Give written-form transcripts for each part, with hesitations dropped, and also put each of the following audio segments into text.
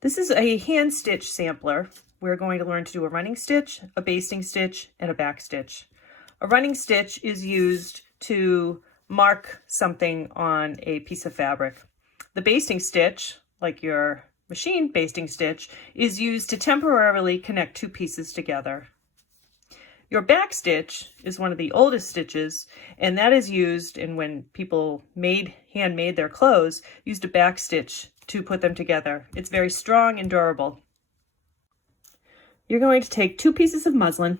This is a hand stitch sampler. We're going to learn to do a running stitch, a basting stitch, and a back stitch. A running stitch is used to mark something on a piece of fabric. The basting stitch, like your machine basting stitch, is used to temporarily connect two pieces together. Your back stitch is one of the oldest stitches, and that is used, and when people handmade their clothes, used a back stitch to put them together. It's very strong and durable. You're going to take two pieces of muslin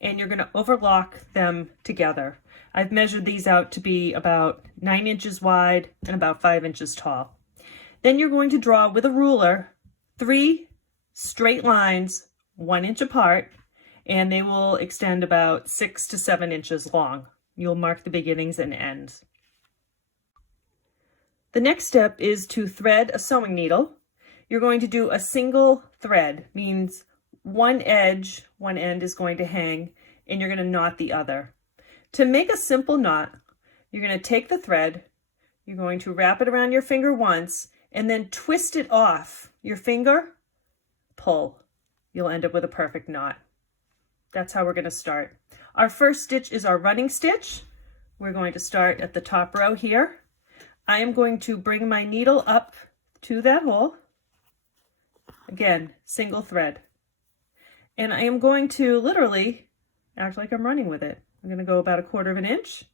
and you're going to overlock them together. I've measured these out to be about 9 inches wide and about 5 inches tall. Then you're going to draw with a ruler 3 straight lines 1 inch apart, and they will extend about 6 to 7 inches long. You'll mark the beginnings and ends. The next step is to thread a sewing needle. You're going to do a single thread, means one end is going to hang, and you're going to knot the other. To make a simple knot, you're going to take the thread, you're going to wrap it around your finger once, and then twist it off your finger, pull. You'll end up with a perfect knot. That's how we're going to start. Our first stitch is our running stitch. We're going to start at the top row here. I am going to bring my needle up to that hole. Again, single thread. And I am going to literally act like I'm running with it. I'm going to go about 1/4 inch,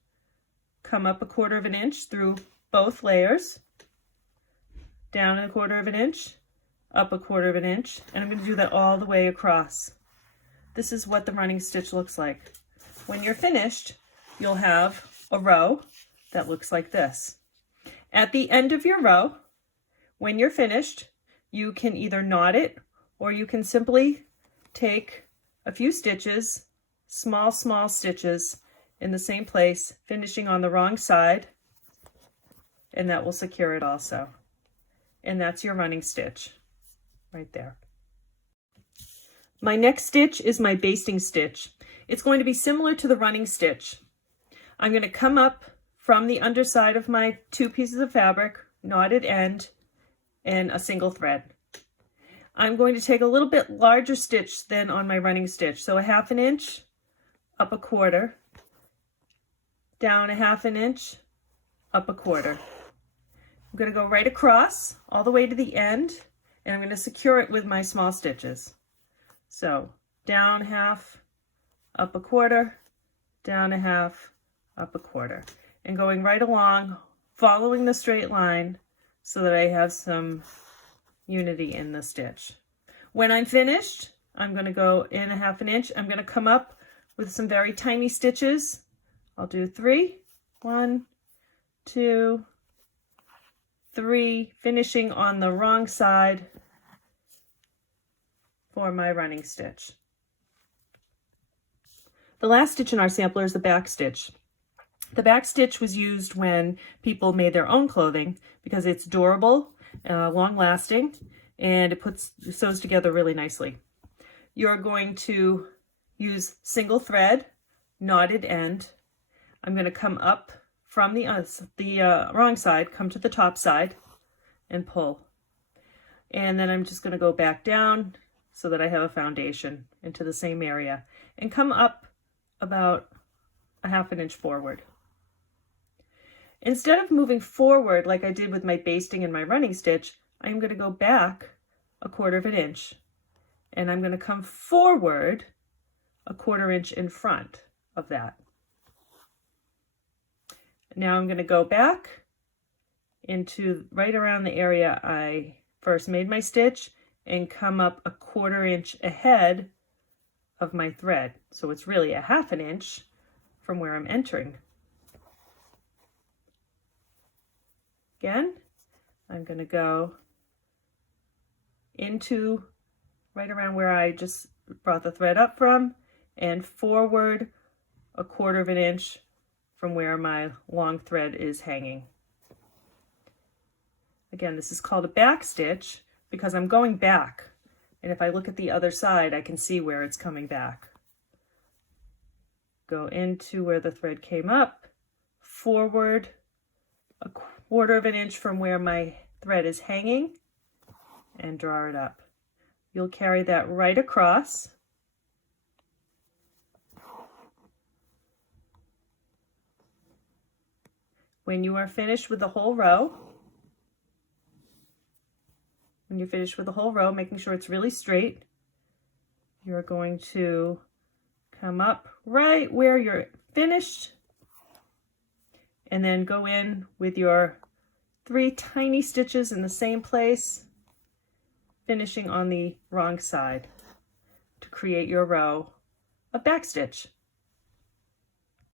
come up 1/4 inch through both layers, down 1/4 inch, up 1/4 inch, and I'm going to do that all the way across. This is what the running stitch looks like. When you're finished, you'll have a row that looks like this. At the end of your row, when you're finished, you can either knot it or you can simply take a few stitches, small stitches in the same place, finishing on the wrong side, and that will secure it also. And that's your running stitch right there. My next stitch is my basting stitch. It's going to be similar to the running stitch. I'm going to come up from the underside of my 2 pieces of fabric, knotted end, and a single thread. I'm going to take a little bit larger stitch than on my running stitch. So 1/2 inch, up 1/4, down 1/2 inch, up 1/4. I'm going to go right across all the way to the end, and I'm going to secure it with my small stitches. So down 1/2, up 1/4, down 1/2, up 1/4. And going right along, following the straight line so that I have some unity in the stitch. When I'm finished, I'm going to go in 1/2 inch. I'm going to come up with some very tiny stitches. I'll do 3, 1, 2, 3, finishing on the wrong side for my running stitch. The last stitch in our sampler is the back stitch. The back stitch was used when people made their own clothing because it's durable, long lasting, and it sews together really nicely. You're going to use single thread, knotted end. I'm going to come up from the wrong side, come to the top side, and pull. And then I'm just going to go back down so that I have a foundation into the same area, and come up about 1/2 inch forward. Instead of moving forward like I did with my basting and my running stitch, I'm going to go back 1/4 inch, and I'm going to come forward 1/4 inch in front of that. Now I'm going to go back into right around the area I first made my stitch and come up 1/4 inch ahead of my thread. So it's really 1/2 inch from where I'm entering. Again, I'm going to go into right around where I just brought the thread up from, and forward 1/4 inch from where my long thread is hanging. Again, this is called a back stitch because I'm going back, and if I look at the other side, I can see where it's coming back. Go into where the thread came up, forward 1/4 inch from where my thread is hanging, and draw it up. You'll carry that right across. When you are finished with the whole row, making sure it's really straight, you're going to come up right where you're finished and then go in with your 3 tiny stitches in the same place, finishing on the wrong side to create your row of backstitch.